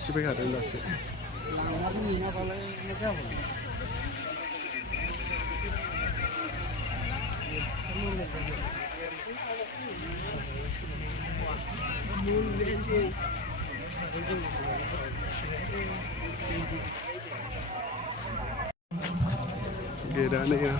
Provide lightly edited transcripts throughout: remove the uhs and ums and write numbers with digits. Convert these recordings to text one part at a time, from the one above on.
मानसि फैखादों दासो गेटआनो ya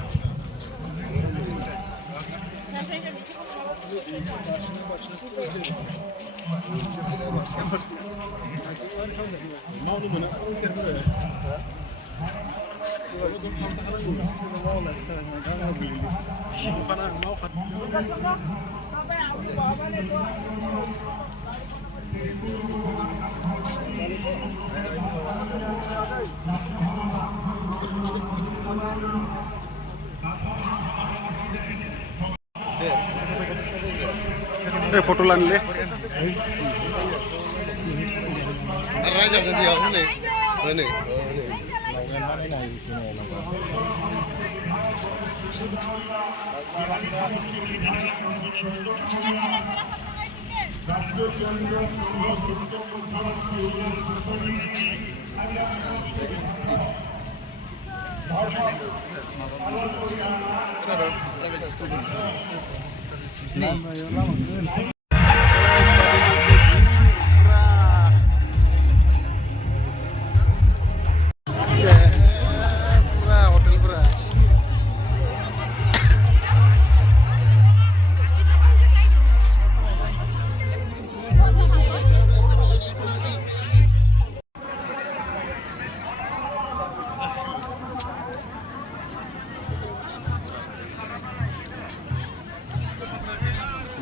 photo लाने ले राजा गंजी आओ नहीं नहीं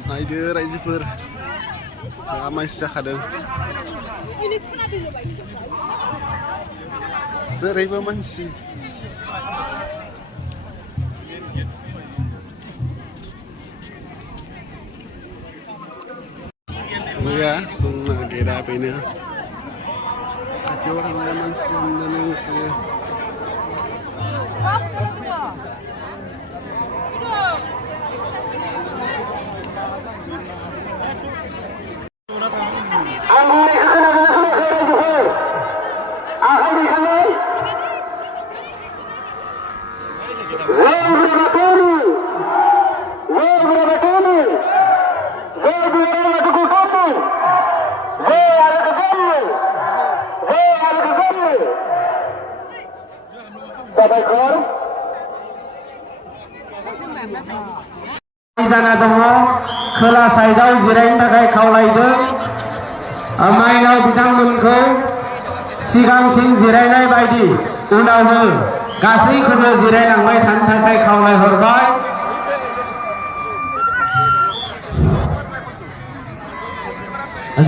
नायदो रायजोफोर जा मानसि जाखादों जेरैबो मानसि ya जोंना गेटआ बेनो खाथियाव थांनाय मानसि हमनानै मोसायो जाना दङ खोला साइडआव जिरायनो थाखाय खावलायदों माइनाव बिथांमोनखौ सिगांथिं जिरायनाय बायदि उनावनो गासैखौबो जिरायलांबाय थानो थाखाय खावलायहरबाय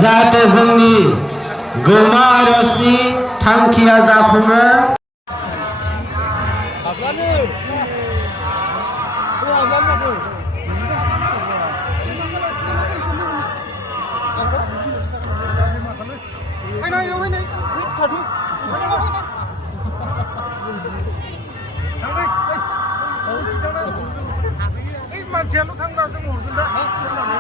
जाहाथे जोंनि गोमा आरजनि थांखिया जाफुङो मानसियाल' थांबा जों हरगोन दा होननानै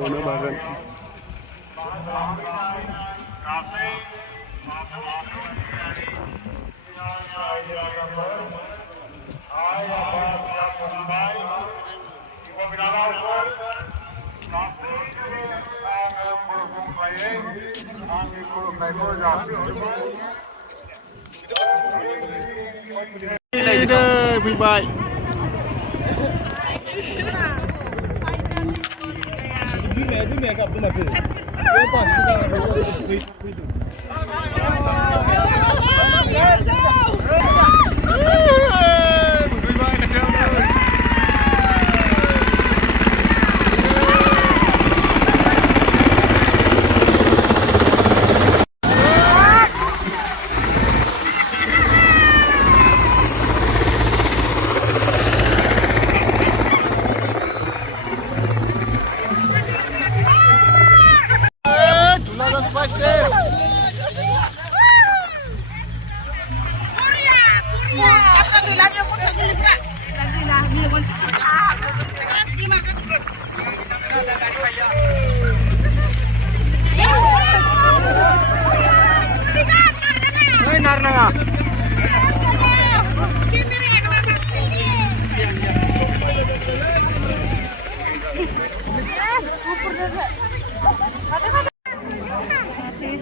Ono banget. Aku फैबाय बिमाया गाबदों माथो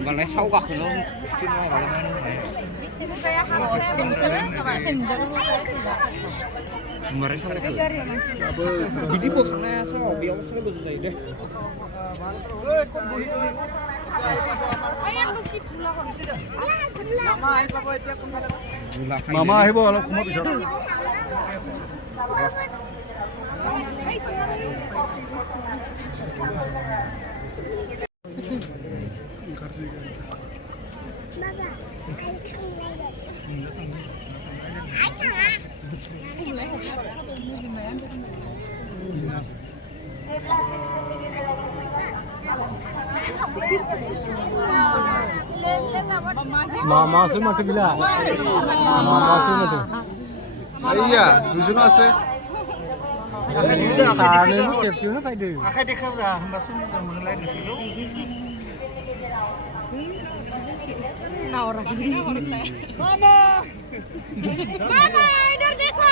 Còn sau gọc thì nó trên này vào lên Mari sampai ke. Bidi bukannya sama biar sama betul saja. मामा আহিব অলপ সময় পিছত Mama sih mati bila. Mama sih mati. iya দুজনো আছে Sanes kecilnya kayak deh. Akhirnya dia kan udah masuk mulai di situ. Mama, इधर देखो.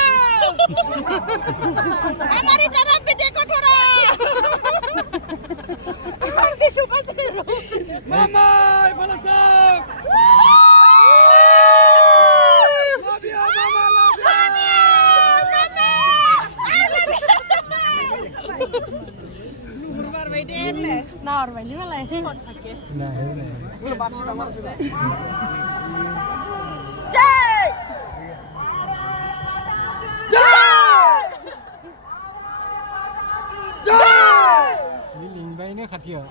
हमारी तरफ भी देखो थोड़ा. हमारे सुबह से Mama, balasang. Normal ini malah. Nah, ini. Jai! Ini lingbai ini khatia.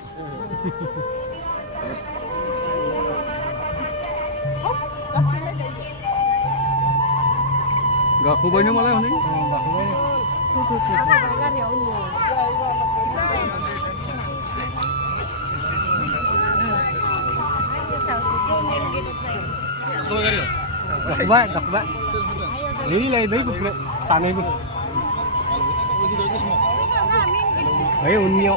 গাখুবাইনে মালে শুনি Dak ba. Ini lagi baik bukan sana ini. Baik unyo.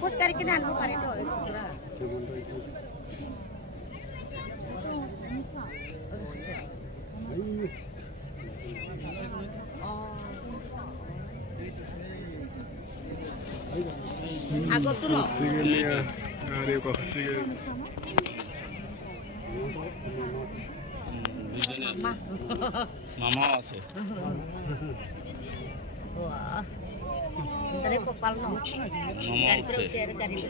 Push करके ना लो पारे तो Aku tuh loh. সিগেলিয়া আরে কথা সিগেল Mama আছে Wah. Dari popal no. Mama আছে Dari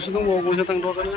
गंसे दंबावो गंसे थांथ'वाखैनो